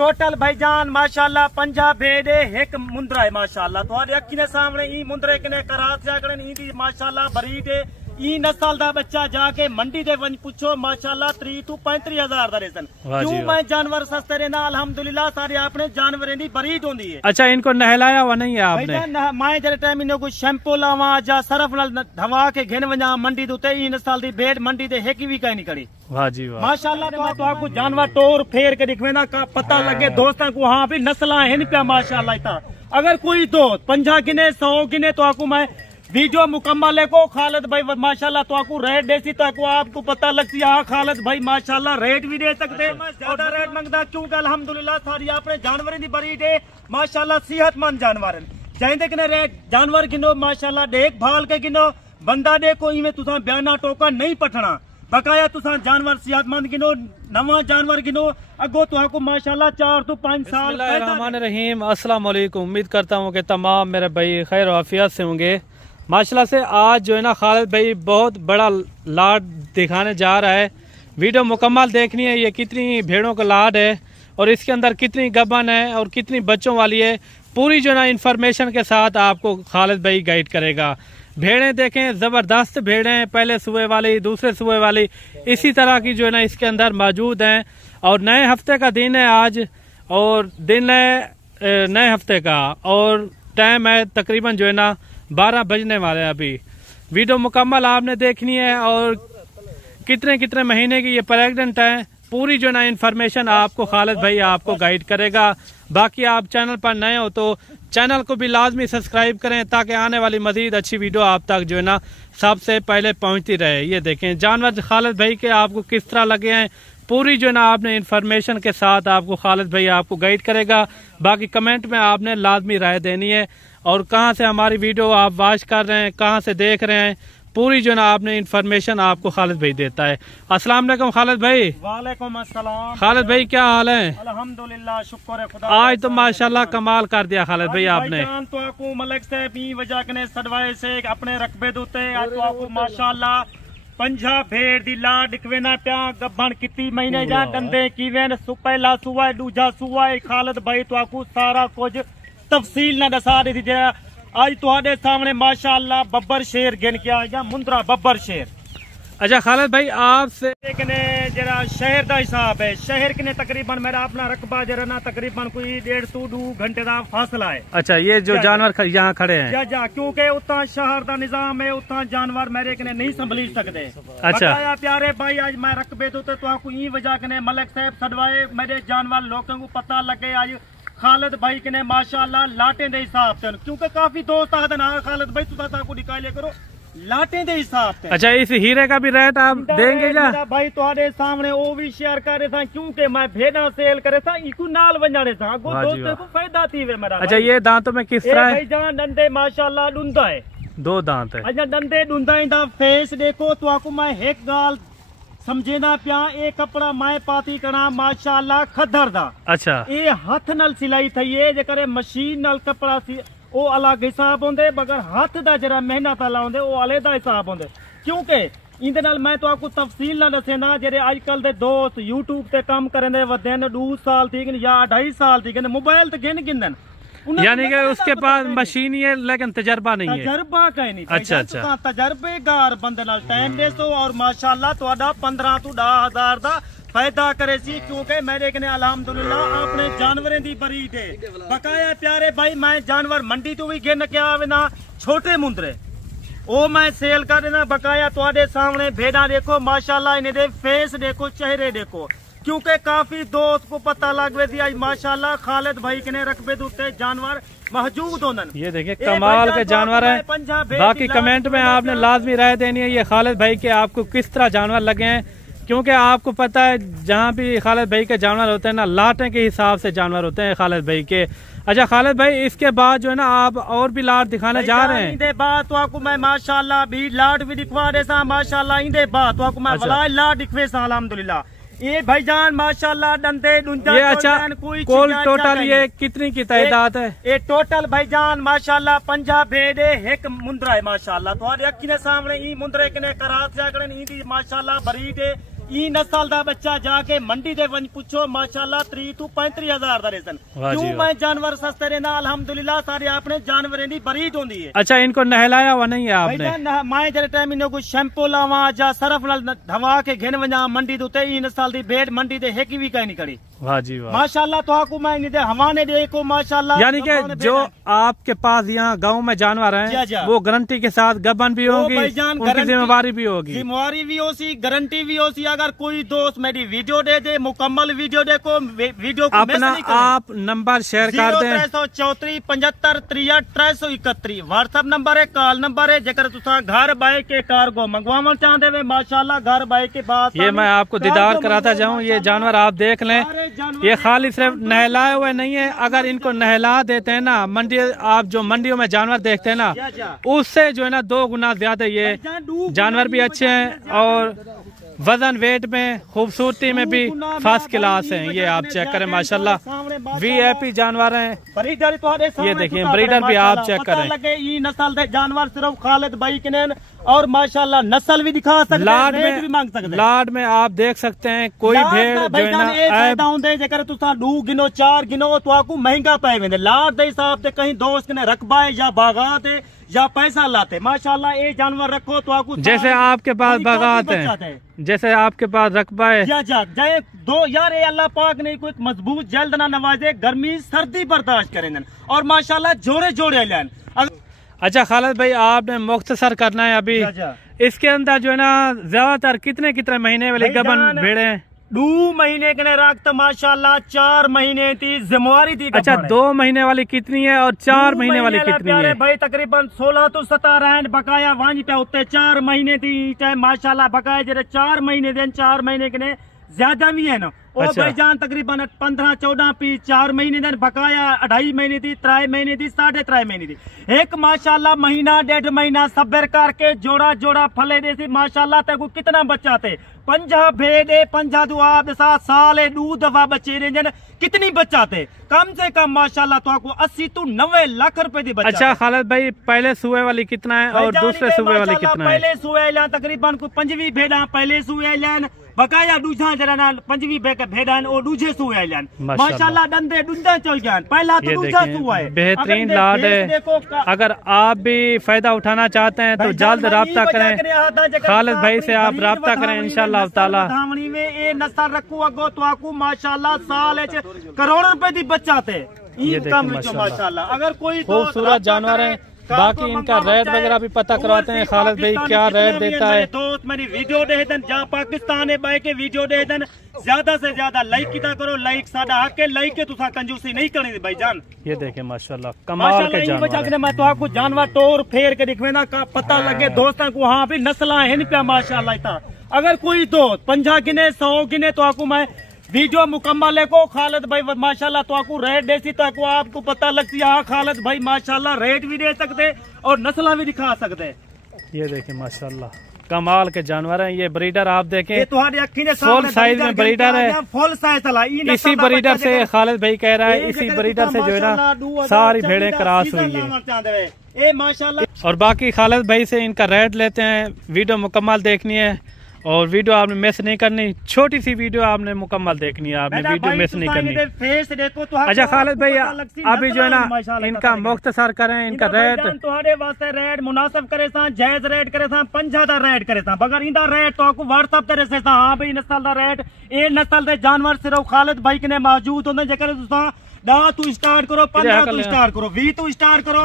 Total भाईजान माशाल्लाह 50 भेड़ एक मुंदरा है माशाल्लाह। तुम्हारे अखी ने सामने ई मुंदरे कने करात दी माशाल्लाह बरीड ई नस्ल दा बच्चा जाके मंडी दे वंज पुछो माशाल्लाह 30 to 35,000 दा रेसन। क्यों मैं जानवर सस्ते रहना अल्हम्दुलिल्लाह सारे अपने जानवरें दी बरीड होंदी है। अच्छा इनको नहलाया हुआ नहीं है आपने? मैं जरे टाइम इनको कोई शैम्पू लावा जा सरफ नाल धवा के घेन वजा मंडी दे उते ई नस्ल दी भेड़ मंडी दे हेकी भी कहीं नहीं कड़ी। वाह जी वाह माशाल्लाह। तो आपको जानवर टोर फेर के दिखवेना का पता लगे दोस्तों को हाँ भी नस्ल है पिया माशाल्लाह। इतना अगर कोई दोस्त 50 गिने 100 गिने तो आपको मैं वीडियो मुकम्मल है को खालिद भाई माशाल्लाह तो आपको रेट देसी तो आपको पता लगती है। हाँ खालिद भाई माशाल्लाह रेट भी दे सकते हैं, मैं ज्यादा रेट मंगदा क्योंकि अल्हम्दुलिल्लाह सारी अपने जानवरें दी बरीड है माशाल्लाह सेहतमंद जानवर चाहते कि रेट जानवर गिनो माशाल्लाह देखभाल के गिनो बंदा देखो इवें तुसा बयाना टोका नहीं पठना बकाया तुसा जानवर सेहतमंद गिनो नवा जानवर गिनो अगो तो आपको माशाल्लाह 4 to 5 साल। बिस्मिल्लाहिर्रहमानिर्रहीम अस्सलाम वालेकुम। उम्मीद करता हूँ कि तमाम मेरे भाई खैर आफियत से होंगे माशाल्लाह से। आज जो है ना खालिद भाई बहुत बड़ा लाड दिखाने जा रहा है। वीडियो मुकम्मल देखनी है ये कितनी भेड़ों का लाड है और इसके अंदर कितनी गबन है और कितनी बच्चों वाली है पूरी जो है ना इन्फॉर्मेशन के साथ आपको खालिद भाई गाइड करेगा। भेड़ें देखें जबरदस्त भेड़ें पहले सुबह वाली दूसरे सुबह वाली इसी तरह की जो है ना इसके अंदर मौजूद हैं। और नए हफ्ते का दिन है आज और दिन है नए हफ्ते का और टाइम है तकरीबन जो है ना 12 बजने वाले हैं। अभी वीडियो मुकम्मल आपने देखनी है और कितने कितने महीने की ये प्रेग्नेंट है पूरी जो ना इन्फॉर्मेशन आपको खालिद भाई आपको गाइड करेगा। बाकी आप चैनल पर नए हो तो चैनल को भी लाजमी सब्सक्राइब करें ताकि आने वाली मजीद अच्छी वीडियो आप तक जो है ना सबसे पहले पहुंचती रहे। ये देखें जानवर खालिद भाई के आपको किस तरह लगे हैं पूरी जो ना आपने इन्फॉर्मेशन के साथ आपको खालिद भाई आपको गाइड करेगा। बाकी कमेंट में आपने लाजमी राय देनी है और कहां से हमारी वीडियो आप वॉच कर रहे हैं कहां से देख रहे हैं पूरी जो ना आपने इन्फॉर्मेशन आपको खालिद भाई देता है। अस्सलाम वालेकुम खालिद भाई। वालेकुम अस्सलाम। खालिद भाई क्या हाल है? अल्हम्दुलिल्लाह शुक्र है खुदा। आज तो माशाल्लाह कमाल कर दिया खालिद भाई आपने। तो आपको मलक से भी वजह कने सदवाए से अपने रकबे दोते आज तो आपको माशाल्लाह 50 भेड़ दी लाड दिखवेना प्या गब्बन कितनी महीने जा दंदे कीवेन पहला सुआ दूजा सुआ खालिद भाई तो आपको सारा कुछ तफसील ना दसा दी थी। आज तुहाडे सामने माशाल्लाह बब्बर शेर गिन के आ गया मुंदरा बब्बर शेर। अच्छा खालिद भाई आपसे जरा शहर का हिसाब है शहर के तकरीबन मेरा अपना रकबा जरा ना तकरीबन कोई 1.5 to 2 घंटे का फासला है। अच्छा ये जो जानवर यहाँ खड़े हैं जा क्योंकि उतना शहर का निजाम है उतना जानवर मेरे कने नहीं संभली सकते। अच्छा प्यारे भाई आज मैं रकबे तो आपको ई वजह कने मलक साहब सदवाए मेरे जानवर लोगों को पता लगे आज खालिद भाई के माशाल्लाह लाटे दे हिसाब से क्योंकि काफी दोस्त आते ना खालिद भाई तुसा को निकाले करो लाटे दे हिसाब से। अच्छा इस हीरे का भी रेट आप देंगे क्या भाई तुम्हारे सामने वो भी शेयर करे था क्योंकि मैं भेड़ा सेल करे था इको नाल वंजाने था दोस्तों को फायदा थी वे मेरा। अच्छा ये दांतों में किस तरह है? भाई जान डंडे माशाल्लाह डूंदा है 2 दांत है। अच्छा डंडे डूंदा इंदा फेस देखो तो आपको मैं एक गाल समझे ना प्या एक कपड़ा मैं पाती करा माशाल्लाह खदर दा। अच्छा ये हाथ नाल सिलाई थी ये जे करे मशीन नाल कपड़ा सी वो अलग हिसाब होंदे मगर हाथ दा जरा मेहनत वाला होंदे वो अलग हिसाब होंदे क्योंकि इंदे नाल मैं तो आपको तफसील ना दसे ना जेरे आजकल दे दोस्त यूट्यूब ते काम करने वदन 2 साल थी या 2.5 साल थी मोबाइल ते गिन गिनन यानी कि उसके पास मशीन ही है लेकिन तजर्बा नहीं है। तजर्बा कहीं नहीं। अच्छा तजर्बेगार बंदे नाल टाइम दे सो और माशाल्लाह तुहाडा 15 to 10,000 दा फायदा करे सी क्योंकि मेरे कने अल्हम्दुलिल्लाह अपने जानवरें दी बरीड है बकाया प्यारे भाई मैं जानवर मंडी तो भी गिन के आवे ना छोटे मुंदरे ओ मैं सेल कर देना बकाया तुहाडे सामने भेड़ा देखो माशाल्लाह इन्हें दे फेस देखो चेहरे देखो क्योंकि काफी दोस्त को पता लग गई आज माशाल्लाह खालिद भाई के रकबे दूते जानवर मौजूद होने। ये देखिए कमाल के जानवर है। बाकी कमेंट में आपने लाजमी राय देनी है ये खालिद भाई के आपको किस तरह जानवर लगे हैं क्योंकि आपको पता है जहाँ भी खालिद भाई के जानवर होते हैं ना लाटे के हिसाब से जानवर होते हैं खालिद भाई के। अच्छा खालिद भाई इसके बाद जो है ना आप और भी लाट दिखाने जा रहे हैं? इंदे बाद तो आपको मैं माशाल्लाह भी लाट भी दिखवा दे सा माशाल्लाह इंदे बाद तो आपको मैं लाट दिखवे सा अल्हम्दुलिल्लाह ये भाईजान माशाल्लाह डंडे डुंजा ये। अच्छा कुल टोटल ये कितनी की तादाद है? ये टोटल भाईजान माशाल्लाह 50 भेड़ एक मुंदरा है माशाल्लाह तुम्हारे अखी ने सामने ई मुंदरे कने करात दी माशाल्लाह बरीड ई नस्ल दा बच्चा जाके मंडी दे वंज पुछो माशाल्लाह 30 to 35,000 दा रेसन। क्यों मैं जानवर सस्ते रहना अल्हम्दुलिल्लाह सारे अपने जानवरें दी बरीड होंदी है। अच्छा इनको नहलाया हुआ नहीं है आपने? मैं जरे टाइम इन्हें कोई शैम्पू लावा जा सरफ नाल धवा के घेन वजा मंडी दे उते ई नस्ल दी भेड़ मंडी दे हेकी भी कहीं नहीं कड़ी। वाह जी वाह माशाल्लाह। तो आपको मैं इन्हें हवाने दे को माशाल्लाह। यानी कि जो आपके पास यहाँ गाँव में जानवर हैं वो गारंटी के साथ गबन भी होगी, उनकी जिम्मेवारी भी होगी। जिम्मेवारी भी होगी, गारंटी भी होगी। अगर कोई दोस्त मेरी वीडियो दे दे, मुकम्मल वीडियो देखो, वीडियो को अपना आप नंबर शेयर कर दें। 0334 75 63 331 व्हाट्सएप नंबर है, कॉल नंबर है। जेकर तुसा घर बाइक के कार्गो मंगवाना चाहते हैं माशाल्लाह घर बाइक के बाद ये मैं आपको दीदार कराता जाऊँ। ये जानवर आप देख लें, ये खाली सिर्फ नहलाए हुए नहीं है। अगर इनको नहला देते हैं ना मंडी, आप जो मंडियों में जानवर देखते हैं ना उससे जो है ना 2 गुना ज्यादा ये जानवर भी अच्छे हैं और वजन वेट में खूबसूरती में भी फर्स्ट क्लास हैं। ये आप चेक करें माशाल्लाह वीआईपी जानवर हैं। ये देखिए ब्रीडर भी आप चेक करें। ये नस्ल के जानवर सिर्फ खालिद भाई के और माशाल्लाह नस्ल भी दिखा सकते लाड हैं, में भी मांग सकते हैं। लाड में आप देख सकते हैं कोई भेड़ जो है ना जेकर तुसा 2 गिनो 4 गिनो तो आपको महंगा पै वेंदे। लाड दे हिसाब से कहीं दोस्त ने रकबा है या बागात है या पैसा लाते माशाल्लाह ये जानवर रखो तो आपको जैसे आपके पास बागात है, जैसे आपके पास रकबा है जाए दो यार ये अल्लाह पाक ने कोई मजबूत जल्द ना नवाजे, गर्मी सर्दी बर्दाश्त करें और माशाल्लाह जोड़े जोड़े लेन। अच्छा खालिद भाई आपने मुख्तसर करना है अभी, इसके अंदर जो है ना ज्यादातर कितने महीने वाले गबन भेड़े हैं? 2 महीने के रक्त माशाल्लाह 4 महीने थी जिम्मेवारी थी। अच्छा 2 महीने वाली कितनी है और 4 महीने वाली कितनी है? भाई तकरीबन 16 to 17 बकाया वांज पे उत्ते 4 महीने थी माशाल्लाह बकाया जरे 4 महीने दिन 4 महीने के ज्यादा भी है ना। और अच्छा। भाईजान तकरीबन 15-14 पी 4 महीने दिन बकाया 2.5 महीने थी, 3 महीने थी, 3.5 महीने थी। एक माशाल्लाह महीना 1.5 महीना सब्र करके जोड़ा जोड़ा फले दे माशाल्लाह ते कितना बच्चा थे 50 भेड़े 50 दुआब 7 साल 2 दफा बच्चे रेंजन कितनी बच्चा थे कम से कम माशाल्लाह तो आपको 80 to 90 लाख रुपए की बच्चा। अच्छा खालिद भाई पहले सुबह वाली कितना है और दूसरे सुबह वाली कितना है? पहले सुबह तकरीबन 5वीं भेड़ा पहले सुबह बकाया दूजा जरा 5वीं भेड़ा और दूजे सुबह माशाल्लाह डंडे डुंडा चल गया पहला तो दूजा सुबह। बेहतरीन लाड है। अगर आप भी फायदा उठाना चाहते हैं तो जल्द राब्ता करें खालिद भाई से, आप राब्ता करें इंशाल्लाह ताला। धामनी में ये नस्ल रखू अगो तो आपको माशाल्लाह साल करोड़ों रुपए की बच्चा थे माशाल्लाह। अगर कोई खूबसूरत जानवर है, बाकी इनका रेट वगैरह भी पता करवाते हैं खालिद भाई क्या रेट देता है। दोस्त मेरी वीडियो दे देन जहाँ पाकिस्तान है बाय के वीडियो दे देन ज्यादा से ज्यादा लाइक किता करो, लाइक साडा हक है, लाइक के तुसा कंजूसी नहीं करनी भाईजान। ये देखे माशाल्लाह कमाल के जानवर। मैं तो आपको जानवर तोड़ फेर के दिखवेना का पता लगे दोस्तों को हाँ भी नस्ल है पिया माशाल्लाह। अगर कोई दोस्त 50 गिने 100 गिने तो आपको मैं वीडियो मुकम्मल है को खालिद भाई माशाल्लाह तो आपको रेट देसी तो आपको पता लगती है। हाँ खालिद भाई माशाल्लाह रेट भी दे सकते और नस्ल भी दिखा सकते। ये देखें माशाल्लाह कमाल के जानवर हैं। ये ब्रीडर आप देखें ये फुल साइज में ब्रीडर है, फुल साइज। इसी ब्रीडर से खालिद भाई कह रहा है इसी ब्रीडर से जो है ना सारी भेड़ें क्रॉस हुई है माशाल्लाह। और बाकी खालिद भाई से इनका रेट लेते हैं। वीडियो मुकम्मल देखनी है और वीडियो आपने मिस नहीं करनी, छोटी सी वीडियो आपने मुकम्मल देखनी है, आपने वीडियो मिस नहीं करनी। अच्छा खालिद भाई अभी जो है ना इनका मुख्तसर करें इनका रेट तुम्हारे वास्ते रेट मुनासिब करे जायज रेट करे 50 दा रेट करे बगर इंदा रेट तो आपको व्हाट्सएप करे से हाँ भाई नस्ल दा रेट ये नस्ल दे जानवर सिर्फ खालिद भाई के मौजूद होंगे। जेकर तुसा 10 तू स्टार्ट करो 15 तू स्टार्ट करो 20 तू स्टार्ट करो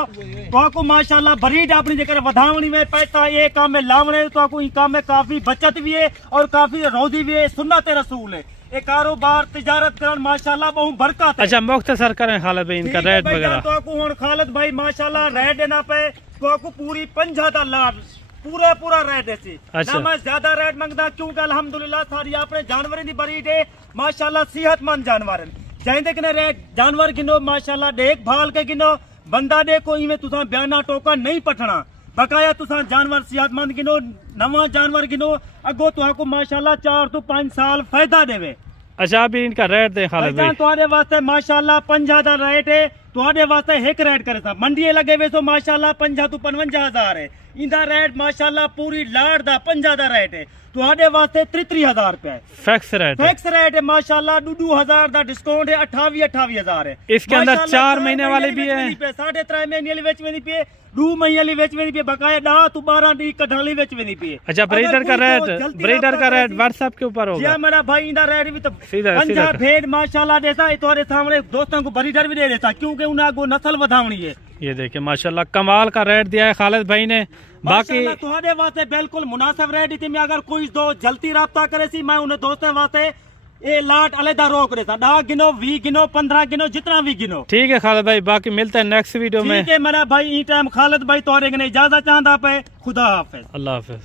तो आपको माशाल्लाह बरीड अपनी जगह वधावनी में पैसा ये काम में लावने तो आपको ये काम में काफी बचत भी है और काफी रोजी भी है। सुन्नत रसूल है ये कारोबार तिजारत करन माशाल्लाह बहुत बरकत है। अच्छा मुख्तसर करें खालिद भाई इनका रेट वगैरह तो आपको हुन खालिद भाई माशाल्लाह रेट देना पे तो आपको पूरी 50 दा लाभ पूरा रेट है। अच्छा। मैं ज्यादा रेट मंगदा क्योंकि अल्हम्दुलिल्लाह सारी अपने जानवर की बरीड है माशाल्लाह सेहतमंद जानवर है। चाहते कि रेट जानवर गिनो माशाल्लाह देखभाल के गिनो बंदा देखो इवें तुसा बयाना टोका नहीं पठना बकाया तुसा जानवर सेहतमंद गिनो नवा जानवर गिनो अगो तुहाको माशाल्लाह 4 to 5 साल फायदा देवे। अच्छा अभी इनका रेट दे खालिद भाई तुम्हारे वास्ते माशाल्लाह 50 दा रेट है तुहाडे वास्ते एक रेट करे सा मंडी लगे वे सो माशाल्लाह 50 तो 55,000 है। इंदा रेट माशाल्लाह पूरी लाड़ दा 50 दा रेट है। तुहाडे वास्ते 33,000 रुपया है। फिक्स रेट है माशाल्लाह। 2,000 दा डिस्काउंट है। 28,000 है। इसके अंदर 4 महीने वाले भी है। 3.5 महीने वाली बेच वेनी पे, 2 महीने वाली बेच वेनी पे, बकाया 10 तो 12 दी कढाली बेच वेनी पे। अच्छा ब्रीडर का रेट व्हाट्सएप के ऊपर होगा। मेरा भाई इंदा रेट भी तो सीधा 50 भेड़ माशाल्लाह देता है। तुम्हारे सामने दोस्तों को ब्रीडर भी दे देता क्योंकि उन्हें आगो नस्ल बढ़ावनी है। ये देखिए माशाल्लाह कमाल का रेट दिया है खालिद भाई ने। बाकी तुम्हारे वास्ते बिल्कुल मुनासिब रेट थी। मैं अगर कोई दोस्त जल्दी राब्ता करे सी मैं उन्हें दोस्तों वास्ते ये लाट अलहदा रोक देता। 10 गिनो 20 गिनो 15 गिनो जितना भी गिनो। ठीक है खालिद भाई, बाकी मिलता है नेक्स्ट वीडियो में। ठीक है मेरा भाई। ई टाइम खालिद भाई तोरे इजाजत चाहता पे। खुदा हाफिज। अल्लाह हाफिज।